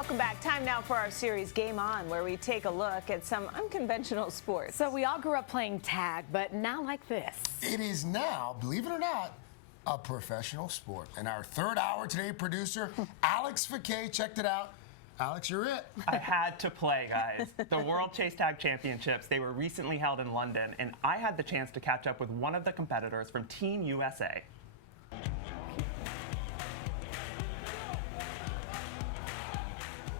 Welcome back. Time now for our series Game On, where we take a look at some unconventional sports. So we all grew up playing tag, but not like this. It is now, believe it or not, a professional sport. And our third hour today, producer, Alex Ficquette, checked it out. Alex, you're it. I had to play, guys. The World Chase Tag Championships, they were recently held in London, and I had the chance to catch up with one of the competitors from Team USA.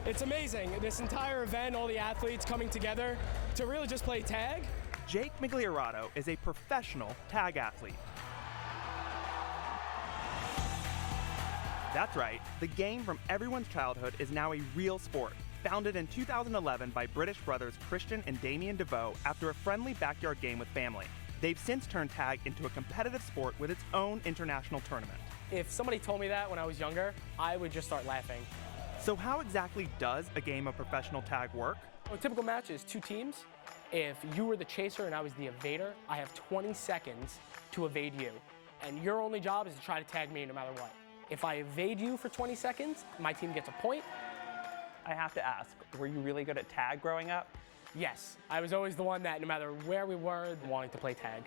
It's amazing, this entire event, all the athletes coming together to really just play tag. Jake Migliorato is a professional tag athlete. That's right, the game from everyone's childhood is now a real sport. Founded in 2011 by British brothers Christian and Damien DeVoe after a friendly backyard game with family. They've since turned tag into a competitive sport with its own international tournament. If somebody told me that when I was younger, I would just start laughing. So how exactly does a game of professional tag work? A typical match is two teams. If you were the chaser and I was the evader, I have 20 seconds to evade you. And your only job is to try to tag me no matter what. If I evade you for 20 seconds, my team gets a point. I have to ask, were you really good at tag growing up? Yes, I was always the one that no matter where we were, wanting to play tag.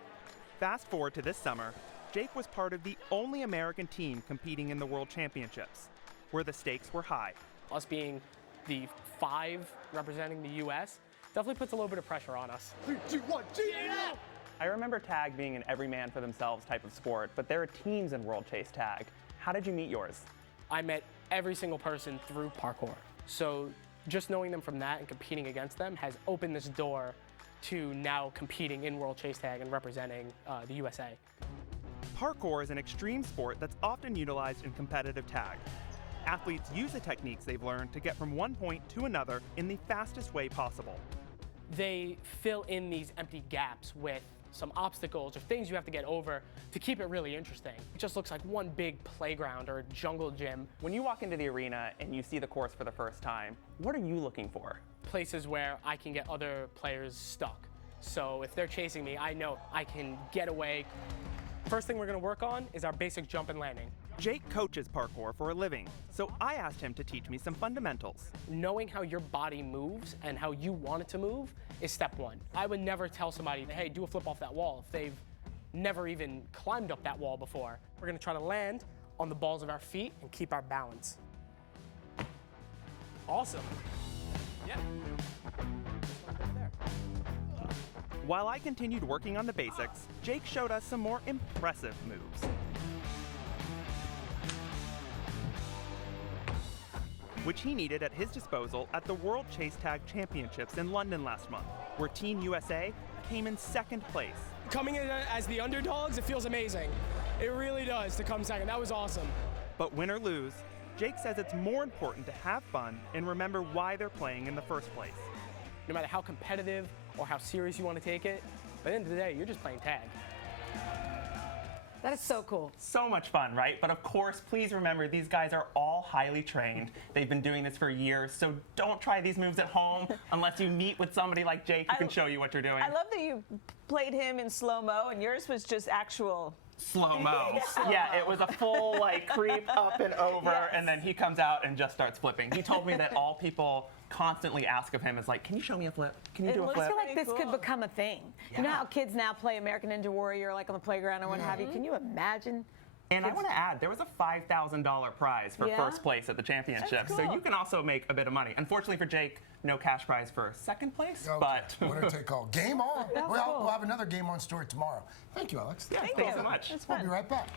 Fast forward to this summer, Jake was part of the only American team competing in the World Championships, where the stakes were high. Us being the 5 representing the U.S. definitely puts a little bit of pressure on us. 3, 2, 1, yeah! I remember tag being an every man for themselves type of sport, but there are teams in World Chase Tag. How did you meet yours? I met every single person through parkour. So just knowing them from that and competing against them has opened this door to now competing in World Chase Tag and representing the USA. Parkour is an extreme sport that's often utilized in competitive tag. Athletes use the techniques they've learned to get from one point to another in the fastest way possible. They fill in these empty gaps with some obstacles or things you have to get over to keep it really interesting. It just looks like one big playground or a jungle gym. When you walk into the arena and you see the course for the first time, what are you looking for? Places where I can get other players stuck. So if they're chasing me, I know I can get away. First thing we're gonna work on is our basic jump and landing. Jake coaches parkour for a living, so I asked him to teach me some fundamentals. Knowing how your body moves and how you want it to move is step one. I would never tell somebody, hey, do a flip off that wall if they've never even climbed up that wall before. We're gonna try to land on the balls of our feet and keep our balance. Awesome. Yeah. While I continued working on the basics, Jake showed us some more impressive moves, which he needed at his disposal at the World Chase Tag Championships in London last month, where Team USA came in second place. Coming in as the underdogs, it feels amazing. It really does to come second. That was awesome. But win or lose, Jake says it's more important to have fun and remember why they're playing in the first place. No matter how competitive or how serious you want to take it, at the end of the day, you're just playing tag. That is so cool. So much fun, right? But of course, please remember, these guys are all highly trained. They've been doing this for years, so don't try these moves at home unless you meet with somebody like Jake who can show you what you're doing. I love that you played him in slow-mo, and yours was just actual slow-mo. Yeah, it was a full like creep up and over, yes. And then he comes out and just starts flipping. He told me that all people constantly ask of him is like, can you show me a flip? Can you do a flip? I feel like this could become a thing. Yeah. You know how kids now play American Ninja Warrior like on the playground or what have you? Can you imagine? And I want to add, there was a $5,000 prize for first place at the championship, cool. So you can also make a bit of money. Unfortunately for Jake, no cash prize for second place, Okay. but winner take all. Game on. Cool. We'll have another Game On story tomorrow. Thank you, Alex. Yeah, thanks so much. We'll be right back.